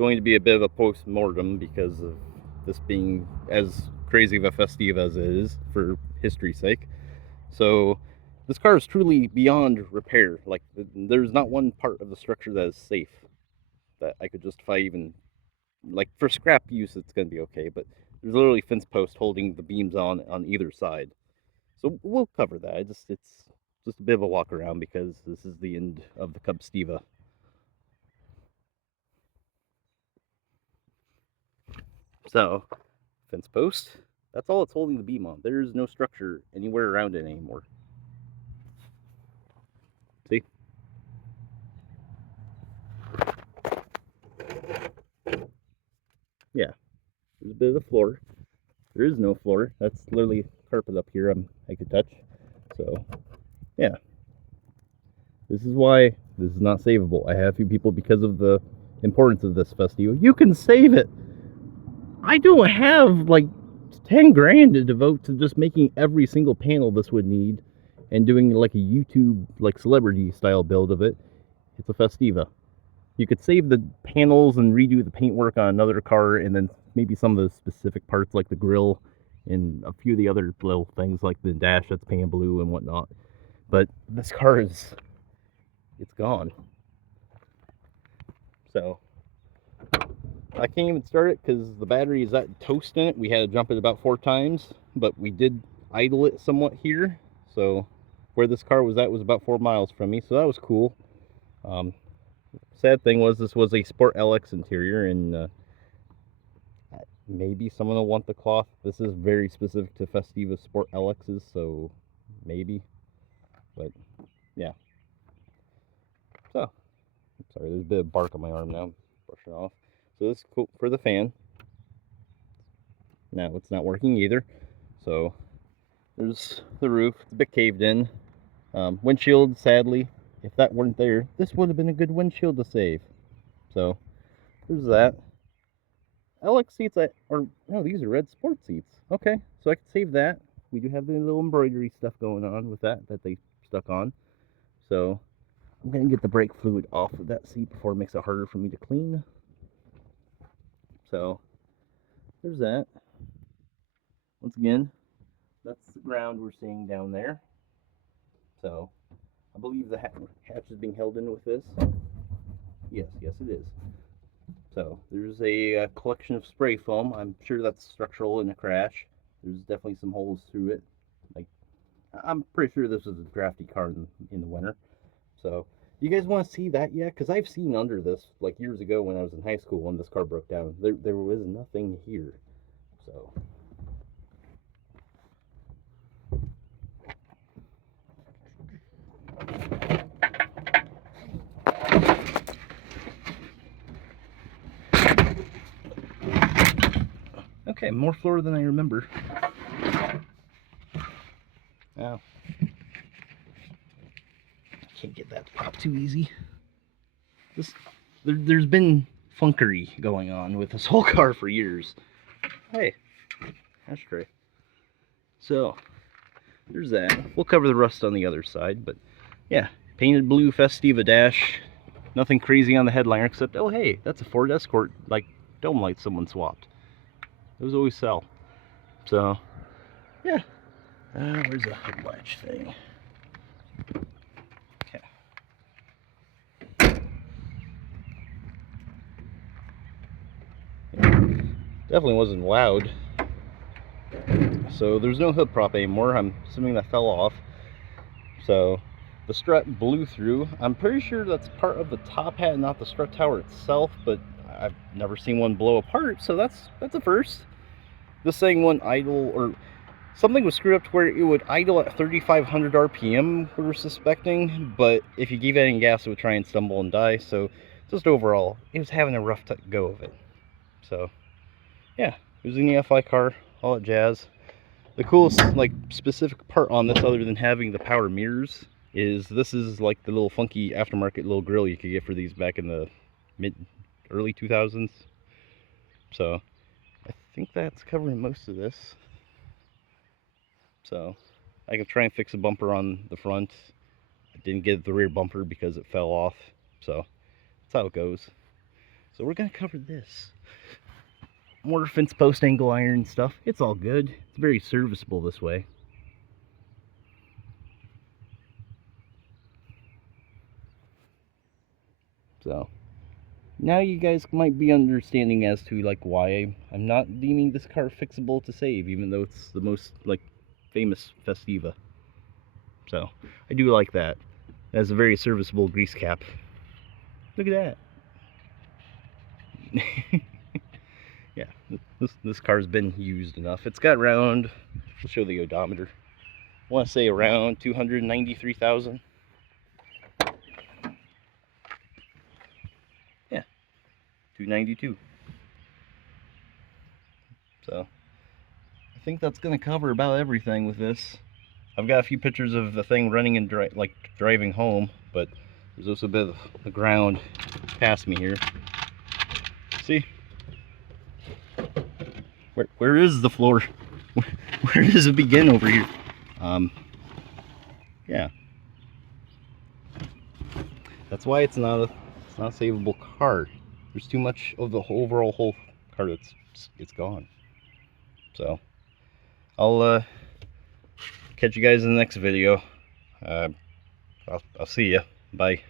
going to be a bit of a post-mortem because of this being as crazy of a festive as it is for history's sake. So this car is truly beyond repair. Like, there's not one part of the structure that is safe that I could justify even, like, for scrap use it's going to be okay, but there's literally fence posts holding the beams on either side. So we'll cover that. It's just a bit of a walk around because this is the end of the Cubstiva. So, fence post, that's all it's holding the beam on. There's no structure anywhere around it anymore. See? Yeah, there's a bit of the floor. There is no floor. That's literally carpet up here I could touch. So, yeah. This is why this is not savable. I have a few people, because of the importance of this festival, you can save it. I don't have like 10 grand to devote to just making every single panel this would need and doing like a YouTube like celebrity style build of it. It's a Festiva. You could save the panels and redo the paintwork on another car, and then maybe some of the specific parts like the grill and a few of the other little things like the dash that's painted blue and whatnot. But this car is, it's gone. So I can't even start it because the battery is that toast in it. We had to jump it about 4 times, but we did idle it somewhat here. So where this car was at was about 4 miles from me, so that was cool. Sad thing was, this was a Sport LX interior, and maybe someone will want the cloth. This is very specific to Festiva Sport LXs, so maybe. But yeah. So, sorry, there's a bit of bark on my arm now. Brush it off. So this is cool for the fan. Now it's not working either. So there's the roof. It's a bit caved in. Windshield, sadly, if that weren't there, this would have been a good windshield to save. So there's that. LX seats, no, these are red sport seats. Okay, so I can save that. We do have the little embroidery stuff going on with that they stuck on. So I'm going to get the brake fluid off of that seat before it makes it harder for me to clean. So there's that. Once again, that's the ground we're seeing down there. So I believe the hatch is being held in with this. Yes, it is. So there's a collection of spray foam. I'm sure that's structural in a crash. There's definitely some holes through it. Like, I'm pretty sure this was a drafty car in the winter. So you guys want to see that yet? Because I've seen under this like years ago when I was in high school when this car broke down. There was nothing here. So okay, more floor than I remember. Now, I can't get that to pop too easy. There's been funkery going on with this whole car for years. Hey, ashtray. So, there's that. We'll cover the rust on the other side, but yeah, painted blue Festiva dash. Nothing crazy on the headliner except, oh hey, that's a Ford Escort, like, dome light someone swapped. Those always sell. So, yeah. Where's the hood latch thing? Okay. Definitely wasn't loud. So there's no hood prop anymore. I'm assuming that fell off. So the strut blew through. I'm pretty sure that's part of the top hat, not the strut tower itself, but I've never seen one blow apart, so that's a first. This thing went idle, or something was screwed up to where it would idle at 3,500 RPM, we're suspecting, but if you gave it any gas, it would try and stumble and die. So just overall, it was having a rough go of it. So yeah, it was an EFI car, all that jazz. The coolest like specific part on this, other than having the power mirrors, is this is like the little funky aftermarket little grill you could get for these back in the early 2000s. So I think that's covering most of this. So I can try and fix a bumper on the front. I didn't get the rear bumper because it fell off. So that's how it goes. So we're gonna cover this. More fence post angle iron stuff. It's all good. It's very serviceable this way. So now you guys might be understanding as to like why I'm not deeming this car fixable to save, even though it's the most like famous Cubstiva. So I do like that. It has a very serviceable grease cap. Look at that. Yeah, this car's been used enough. It's got around, I'll show the odometer. I want to say around 293,000. Yeah, 292. So I think that's gonna cover about everything with this. I've got a few pictures of the thing running and driving home, but there's also a bit of the ground past me here. See? Where is the floor? Where does it begin over here? Yeah. That's why it's not a savable car. There's too much of the overall whole car it's gone. So I'll catch you guys in the next video. I'll see ya. Bye.